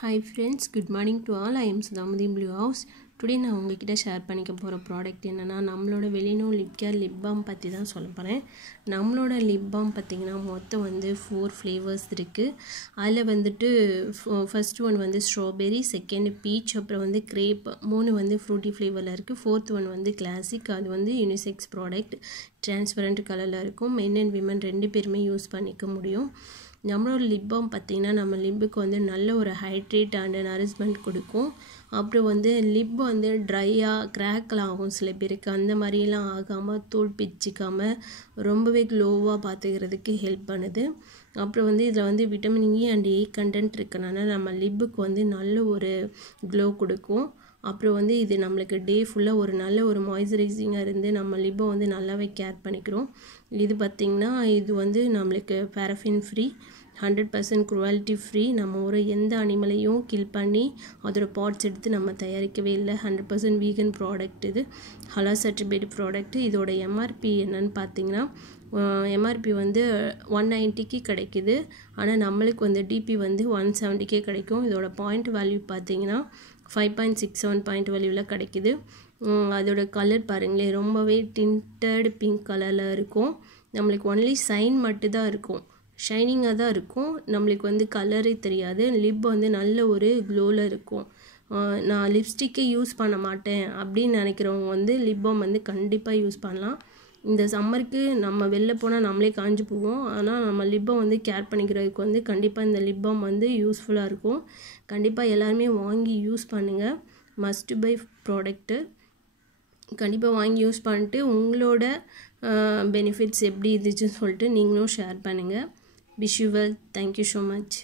Hi friends, good morning to all. I am Sudhamati Blue House. Today நான் உங்ககிட்ட share பண்ணிக்க போகிற product என்னென்னா நம்மளோட வெளிநோ லிப் கேர் லிப் பாம் பற்றி தான் சொல்ல போகிறேன். நம்மளோட லிப் பாம் பார்த்திங்கன்னா மொத்தம் 4 ஃப்ளேவர்ஸ் இருக்குது. அதில் வந்துட்டு first one strawberry, second beach, அப்புறம் கிரேப், 3 ஃப்ரூட்டி ஃப்ளேவரில் இருக்குது. Fourth one classic. அது யூனிசெக்ஸ் ப்ராடக்ட், டிரான்ஸ்பரண்ட் கலரில் இருக்கும். மென் அண்ட் விமன் 2 பேருமே யூஸ் பண்ணிக்க முடியும். நம்மளோட லிப் பாம் பார்த்திங்கன்னா நம்ம லிப்புக்கு நல்ல ஒரு ஹைட்ரேட் அண்ட் நரிஷ்மெண்ட் கொடுக்கும். அப்புறம் லிப் ட்ரையாக கிராக்லாம் ஆகும் சில பேருக்கு. அந்த மாதிரிலாம் ஆகாமல் தோல் பிச்சுக்காமல் ரொம்பவே க்ளோவாக பார்த்துக்கிறதுக்கு ஹெல்ப் பண்ணுது. அப்புறம் இதில் vitamin E and A content இருக்கனால நம்ம லிப்புக்கு நல்ல ஒரு க்ளோ கொடுக்கும். அப்புறம் இது நம்மளுக்கு டே ஃபுல்லாக ஒரு நல்ல ஒரு மாய்ஸ்சரைசிங்காக இருந்து நம்ம லிப்பை நல்லாவே கேர் பண்ணிக்கிறோம். இது பார்த்திங்கன்னா இது நம்மளுக்கு பேரஃபின் ஃப்ரீ, 100% குவாலிட்டி ஃப்ரீ. நம்ம எந்த அனிமலையும் கில் பண்ணி அதோட பார்ட்ஸ் எடுத்து நம்ம தயாரிக்கவே இல்லை. 100% வீகன் ப்ராடக்ட். இது ஹலால் சர்டிஃபைடு ப்ராடக்ட். இதோட எம்ஆர்பி என்னன்னு பார்த்தீங்கன்னா எம்ஆர்பி 190க்கு கிடைக்குது. ஆனால் நம்மளுக்கு டிபி 170க்கே கிடைக்கும். இதோட பாயிண்ட் வேல்யூ பார்த்தீங்கன்னா 5.67 பாயிண்ட் வேல்யூவில் கிடைக்குது. அதோட கலர் பாருங்களேன், ரொம்பவே டிண்டட் பிங்க் கலரில் இருக்கும். நம்மளுக்கு ஒன்லி சைன் மட்டும்தான் இருக்கும், ஷைனிங்காக தான் இருக்கும். நம்மளுக்கு கலரே தெரியாது. லிப் நல்ல ஒரு க்ளோவில் இருக்கும். நான் லிப்ஸ்டிக்கே யூஸ் பண்ண மாட்டேன் அப்படின்னு நினைக்கிறவங்க லிப் பாம் கண்டிப்பாக யூஸ் பண்ணலாம். இந்த சம்மருக்கு நம்ம வெளில போனால் நம்மளே காஞ்சி போவோம். ஆனால் நம்ம லிப்பை கேர் பண்ணிக்கிறதுக்கு கண்டிப்பாக இந்த லிப் பாம் யூஸ்ஃபுல்லாக இருக்கும். கண்டிப்பாக எல்லாருமே வாங்கி யூஸ் பண்ணுங்கள். Must by product. கண்டிப்பாக வாங்கி யூஸ் பண்ணிட்டு உங்களோட பெனிஃபிட்ஸ் எப்படி இருந்துச்சுன்னு சொல்லிட்டு நீங்களும் ஷேர் பண்ணுங்கள். Wish you well. Thank you so much.